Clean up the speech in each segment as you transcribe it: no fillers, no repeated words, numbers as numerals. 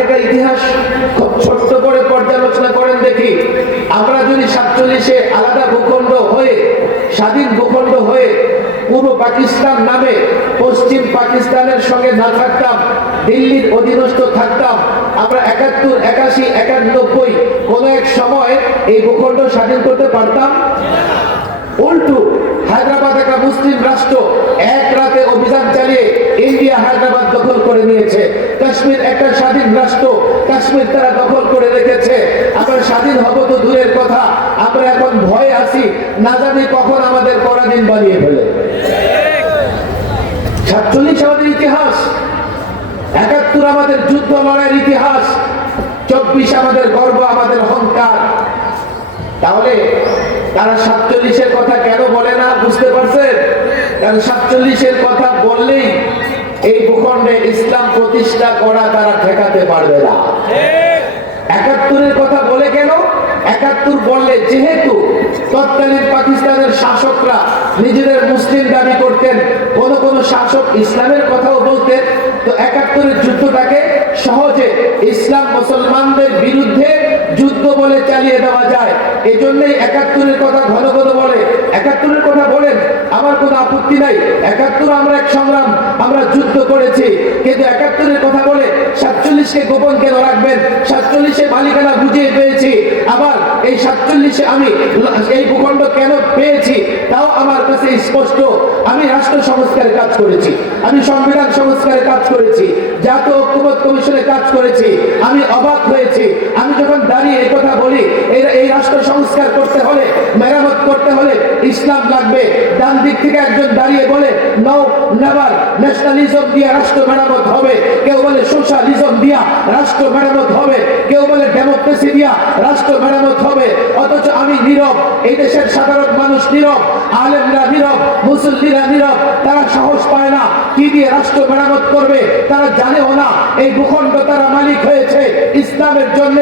একটা ইতিহাস খুব ছোট্ট করে পর্যালোচনা করেন দেখি। আমরা যদি 47-এ আলাদা ভূখণ্ড হয়ে, স্বাধীন ভূখণ্ড হয়ে পূর্ব পাকিস্তান নামে পশ্চিম পাকিস্তানের সঙ্গে না থাকতাম, দিল্লির অধীনস্থ থাকতাম, আমরা 71, 81, 91 কোন এক সময় এই ভূখণ্ড স্বাধীন করতে পারতাম? উল্টো হায়দ্রাবাদ একটা মুসলিম রাষ্ট্র, এক রাতে অভিযান চালিয়ে ইন্ডিয়া হায়দ্রাবাদ দখল করে নিয়েছে। কাশ্মীর একটা স্বাধীন রাষ্ট্র, কাশ্মীর তারা দখল করে রেখেছে। আমরা স্বাধীন হব তো দূরের কথা, আমরা এখন ভয়ে আছি, না জানি কখন আমাদের পরাধীন বানিয়ে ফেলে। 47 আমাদের ইতিহাস, 71 আমাদের যুদ্ধ লড়াইয়ের ইতিহাস, 24 আমাদের গর্ব, আমাদের অহংকার। তাহলে তারা 47-এর কথা কেন বলে না? বুঝতে পারছেন? কারণ 47-এর কথা বললেই এই ভূখণ্ডে ইসলাম প্রতিষ্ঠা করা তারা ঠেকাতে পারবে না। 71-এর কথা বলে কেন? 71 বললে যেহেতু তৎকালীন পাকিস্তানের শাসকরা নিজেদের মুসলিম দাবি করতেন, কোন কোন শাসক ইসলামের কথাও বলতেন, তো 71-এর যুদ্ধটাকে সহজে ইসলাম মুসলমানদের বিরুদ্ধে যুদ্ধ বলে চালিয়ে দেওয়া যায়। এই জন্যই 71-এর কথা ঘন ঘন বলে। 71-এর কথা বলেন, আমার কোনো আপত্তি নাই। 71 আমরা এক সংগ্রাম, আমরা যুদ্ধ করেছি, কিন্তু 71-এর কথা বলে 47-কে গোপন কেন রাখবেন? 47-এ মালিকানা বুঝিয়ে পেয়েছি, আবার এই 47-এ আমি এই ভূখণ্ড কেন পেয়েছি তাও আমার কাছে স্পষ্ট। আমি রাষ্ট্র সংস্কারের কাজ করেছি, আমি সংবিধান সংস্কারের কাজ করেছি, জাতীয় ঐক্যমত্য কমিশনের কাজ করেছি। আমি অবাক হয়েছি, আমি যখন দাঁড়িয়ে এই কথা বলি, এই রাষ্ট্র সংস্কার করতে হলে, মেরামত করতে হলে ইসলাম লাগবে। ডান দিক থেকে একজন দাঁড়িয়ে বলে নো নেভার, ন্যাশনালিজম দিয়ে রাষ্ট্র মেরামত হবে। কেউ বলে সোশ্যালিজম দিয়া রাষ্ট্র মেরামত হবে, কেউ বলে ডেমোক্রেসি দিয়া রাষ্ট্র মেরামত হবে। অথচ আমি নীরব, এই দেশের সাধারণ মানুষ নীরব, আলেমরা নীরব, মুসল্লিরা নীরব। তারা সাহস পায় না কি দিয়ে রাষ্ট্র মেরামত করবে, তারা জানেও না এই ভূখণ্ড তারা মালিক হয়েছে ইসলামের জন্য।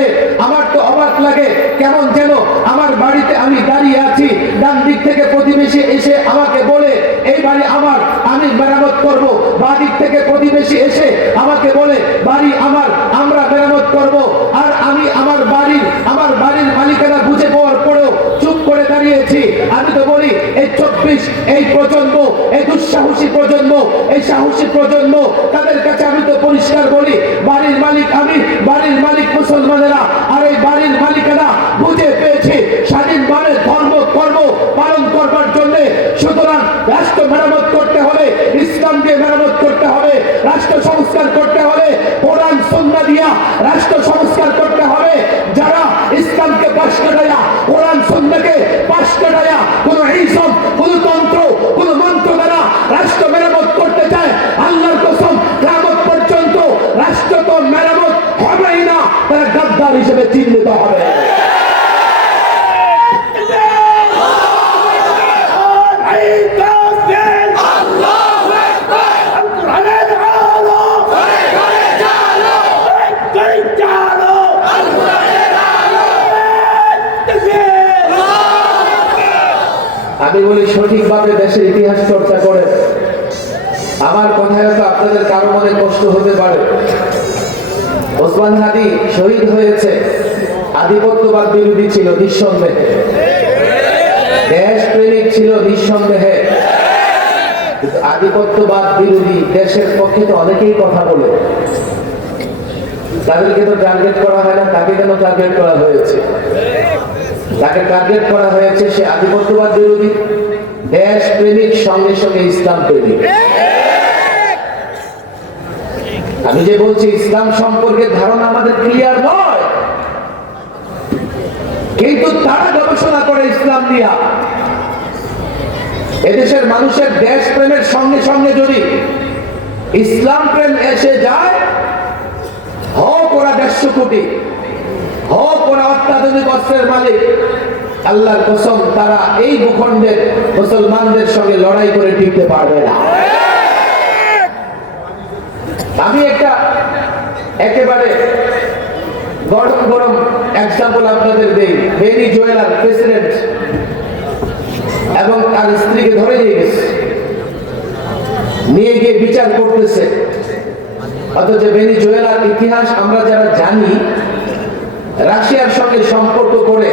আমার তো অবাক লাগে, কেমন যেন আমার বাড়িতে আমি দাঁড়িয়ে আছি, ডান দিক থেকে প্রতিবেশী এসে আমাকে বলে এই বাড়ি আমার, আমি মেরামত করব। বাঁ দিক থেকে প্রতিবেশী এসে আমাকে বলে বাড়ি আমার, আমরা মেরামত করব। আর আমি আমার বাড়ির মালিকানা বুঝে পাওয়ার পরেও চুপ করে দাঁড়িয়েছি। আমি তো বলি এই 24, এই প্রজন্ম, এই দুঃসাহসী প্রজন্ম, এই সাহসী প্রজন্ম, তাদের কাছে আমি তো পরিষ্কার বলি বাড়ির মালিক আমি, বাড়ির মালিক মুসলমানেরা। আর এই বাড়ির মালিকানা বুঝে পেয়েছি স্বাধীনভাবে ধর্ম কর্ম পালন করবার জন্য। সুতরাং রাষ্ট্র মেরামত করতে হবে, ইসলাম দিয়ে মেরামত করতে হবে, রাষ্ট্র সংস্কার করতে হবে, কোরআন সুন্নাহ দিয়া রাষ্ট্র সংস্কার করতে হবে। যারা ইসলামকে পাশ কাটায়া, কোরআন সুন্নাহকে পাশ কাটায়া কোন ইসম, কোন তন্ত্র, কোন মন্ত্র দ্বারা রাষ্ট্র মেরামত করতে চায়, আল্লাহর কসম কিয়ামত পর্যন্ত রাষ্ট্র তো মেরামত হবেই না, তারা গাদ্দার হিসেবে চিহ্নিত হবে। আমি বলি সঠিকভাবে দেশের ইতিহাস চর্চা করে। আমার কথায় হয়তো আপনাদের কারো মনে কষ্ট হতে পারে। ওসমান হাদি শহীদ হয়েছে, আধিপত্যবাদ বিরোধী ছিল নিঃসন্দেহে, দেশ প্রেমিক ছিল নিঃসন্দেহে, কিন্তু আধিপত্যবাদ বিরোধী দেশের পক্ষে তো অনেকেই কথা বলে। তাদেরকে তো টার্গেট করা হয় না, তাকে কেন টার্গেট করা হয়েছে? তাকে টার্গেট করা হয়েছে সে আধিপত্যবাদ বিরোধী, দেশ প্রেমিক, সঙ্গে সঙ্গে ইসলাম প্রেমিক। আমি যে বলছি ইসলাম সম্পর্কে ধারণা আমাদের ক্লিয়ার নয়, কিন্তু তারা গবেষণা করে ইসলাম নিয়ে। এদেশের মানুষের দেশ প্রেমের সঙ্গে সঙ্গে যদি ইসলাম প্রেম এসে যায়, হোক ওরা 150 কোটি, হোক ওরা অত্যাধুনিক অস্ত্রের মালিক, আল্লাহর কসম তারা এই ভূখণ্ডের মুসলমানদের সঙ্গে লড়াই করে টিকতে পারবে না। আমি একটা একেবারে গরম গরম এক্সাম্পল আপনাদের দেই। ভেনিজুয়েলার প্রেসিডেন্ট এবং তার স্ত্রীকে ধরে নিয়ে গেছে, নিয়ে গিয়ে বিচার করতেছে। অথচ ভেনেজুয়েলার ইতিহাস আমরা যারা জানি, রাশিয়ার সঙ্গে সম্পর্ক করে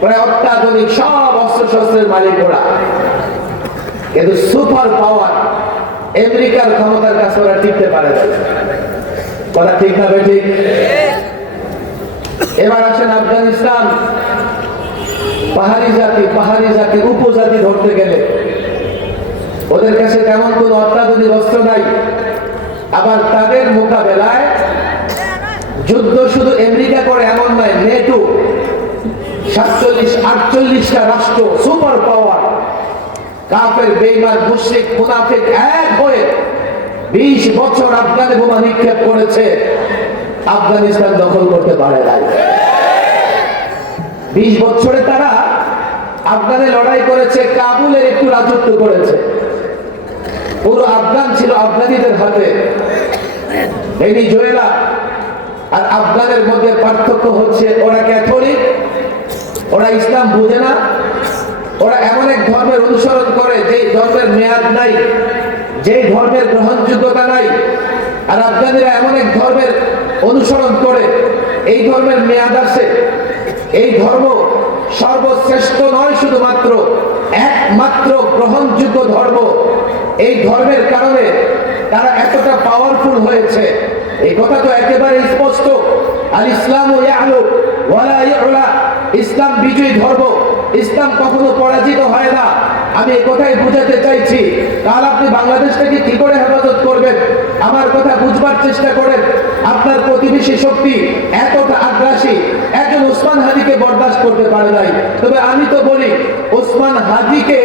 প্রায় অত্যাধুনিক সব অস্ত্রশস্ত্রের মালিক ওরা, কিন্তু সুপার পাওয়ার আমেরিকার ক্ষমতার কাছে ওরা টিকতে পারে না। কথা ঠিক না বেঠিক? এবার আসেন আফগানিস্তান। পাহাড়ি জাতি উপজাতি ধরতে গেলে ওদের কাছে তেমন কোন অত্যাধুনিক অস্ত্র নাই। আবার তাদের মোকাবেলায় যুদ্ধ শুধু আমেরিকা করে এমন নয়, নেটো 47-48টা রাষ্ট্র সুপার পাওয়ার, কাফের, বেঈমান, মুশরিক, মুনাফিক এক হয়ে 20 বছর আফগানে বোমা নিক্ষেপ করেছে, আফগানিস্তান দখল করতে পারে নাই। 20 বছরে তারা আফগানে লড়াই করেছে, কাবুলের একটু রাজত্ব করেছে, পুরো আফগান ছিল আফগানিদের হাতে। ভেনেজুয়েলা আর আফগানের মধ্যে পার্থক্য হচ্ছে ওরা ক্যাথলিক, ওরা ইসলাম বুঝে না, ওরা এমন এক ধর্মের অনুসরণ করে যে ধর্মের মেয়াদ নাই, যে ধর্মের গ্রহণযোগ্যতা নাই। আর আফগানিরা এমন এক ধর্মের অনুসরণ করে এই ধর্মের মেয়াদ আছে। এই ধর্ম সর্বশ্রেষ্ঠ নয়, শুধুমাত্র একমাত্র গ্রহণযোগ্য ধর্ম। এই ধর্মের কারণে তারা এতটা পাওয়ারফুল হয়েছে, এই কথা তো একেবারে স্পষ্ট। আল ইসলাম ইয়ালু ওয়ালা ইউলা, ইসলাম বিজয়ী ধর্ম, ইসলাম কখনো পরাজিত হয় না। আমি এই কথাই বুঝাতে চাইছি। কাল আপনি বাংলাদেশটাকে কি করে হেফাজত করবেন? আমার কথা বুঝবার চেষ্টা করেন। আপনার প্রতিবেশী শক্তি এতটা আগ্রাসী, একজন ওসমান হাদিকে বরদাস্ত করতে পারে নাই। তবে আমি তো বলি, ওসমান হাদিকে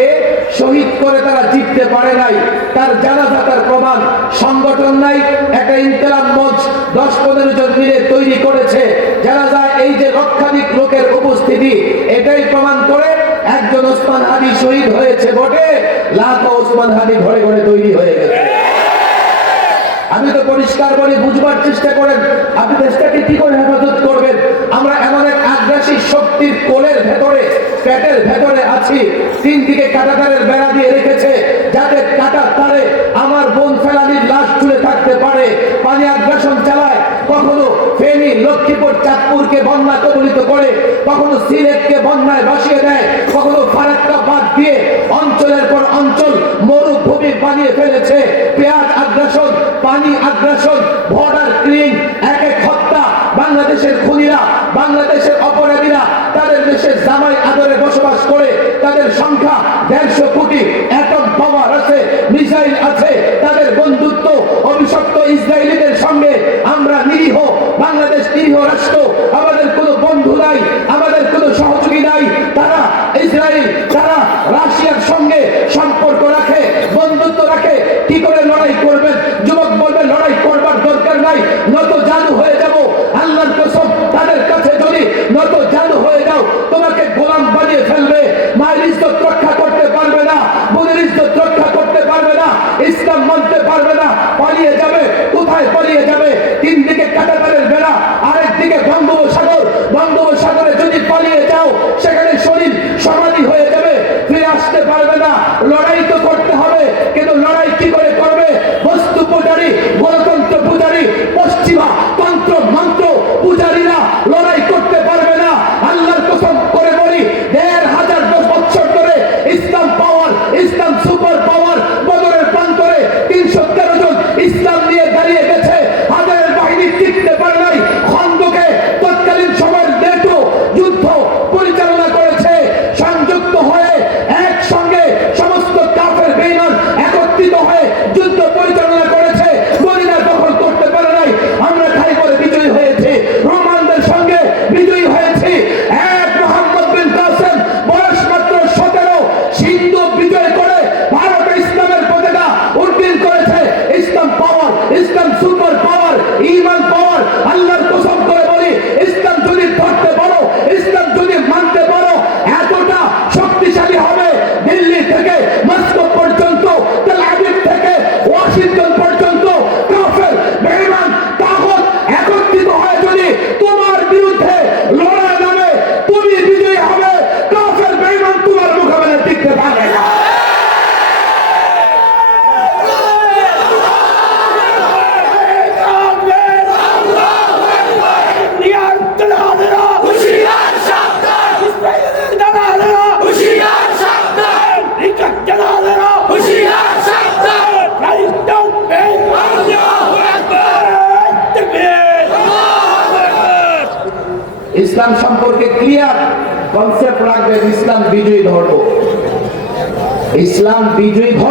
শহীদ করে তারা জিততে পারে নাই। তার জানাজা, তার প্রমাণ সংগঠন নাই, একটা ইনকিলাব মঞ্চ 10-15 জন মিলে তৈরি করেছে। জানাজায় এই যে লক্ষাধিক লোকের উপস্থিতি, এটাই প্রমাণ করে একজন ওসমান হাদি শহীদ হয়েছে বটে, লাখো ওসমান হাদি ঘরে ঘরে তৈরি হয়ে গেছে। আমি তো পরিষ্কার বলি, বুঝবার চেষ্টা করেন আপনি দেশটাকে কি করে হেফাজত করবেন। আমরা এমন এক আগ্রাসী শক্তির কোলের ভেতরে, পেটের ভেতরে আছি। 3 দিকে কাঁটাতারের বেড়া দিয়ে রেখেছে, যাতে কাঁটার তারে আমার বোন ফেলানির লাশ ঝুলে থাকতে পারে। পানি আগ্রাসন চালায়, কখনো ফেনী, লক্ষ্মীপুর, চাঁদপুরকে বন্যা কবলিত করে, কখনো সিলেটকে বন্যায় ভাসিয়ে দেয়, কখনো ফারাক্কা বাদ দিয়ে অঞ্চলের পর অঞ্চল মরুভূমি বানিয়ে ফেলেছে। পেঁয়াজ আগ্রাসন, পানি আগ্রাসন, বর্ডার ক্লিন, এক এক হত্যা। বাংলাদেশের খুনিরা, বাংলাদেশের অপরাধীরা তাদের দেশে জামাই আদরে বসবাস করে, তাদের সংখ্যা 150 কোটি। অ্যাটম পাওয়ার আছে, মিসাইল আছে, তাদের বন্ধুত্ব অভিশপ্ত ইসরায়েলিদের সঙ্গে। আমরা নিরীহ, বাংলাদেশ নিরীহ রাষ্ট্র, আমাদের কোনো বন্ধু নাই, আমাদের কোনো সহযোগী নাই। তারা ইসরায়েল, তারা রাশিয়ার সঙ্গে সম্পর্ক রাখে, বন্ধুত্ব রাখে। কি করে লড়াই করবেন? যুবক বলবে লড়াই করবার দরকার নাই, নত জানু হয়ে যাব। আল্লাহর কসম, তাদের কাছে যদি নত জানু হয়ে যাও, তোমাকে গোলাম বানিয়ে ফেলবে। মায়ের ইজ্জত রক্ষা করতে পারবে না, বোনের ইজ্জত রক্ষা করতে পারবে না, ইসলাম মানতে পারবে না, পালিয়ে যাবে। কোথায় পালিয়ে যাবে? 3 দিকে কাঁটাতারের বেড়া, আরেক দিকে বঙ্গোপসাগর। বঙ্গোপসাগরে যদি পালিয়ে যাও, সেখানে শরীর সমাধি হয়ে যাবে, ফিরে আসতে পারবে না। লড়াই তো করতে হবে, কিন্তু লড়াই কি করে করবে? বস্তু পূজারী, গণতন্ত্র পূজারী, পশ্চিমা তন্ত্র মন্ত্র পূজারীরা লড়াই করতে পারবে না। আল্লাহর কসম করে বলি, 1500 বছর ধরে ইসলাম পাওয়ার, ইসলাম সুপার পাওয়ার বদরের প্রান্তরে 313 জন ইসলাম নিয়ে দাঁড়িয়ে গেছে। হাজারের বাহিনী টিকতে পারে ইসলাম সম্পর্কে ক্লিয়ার কনসেপ্ট রাখবেন, ইসলাম বিজয়ী ধর্ম, ইসলাম বিজয়ী ধর্ম।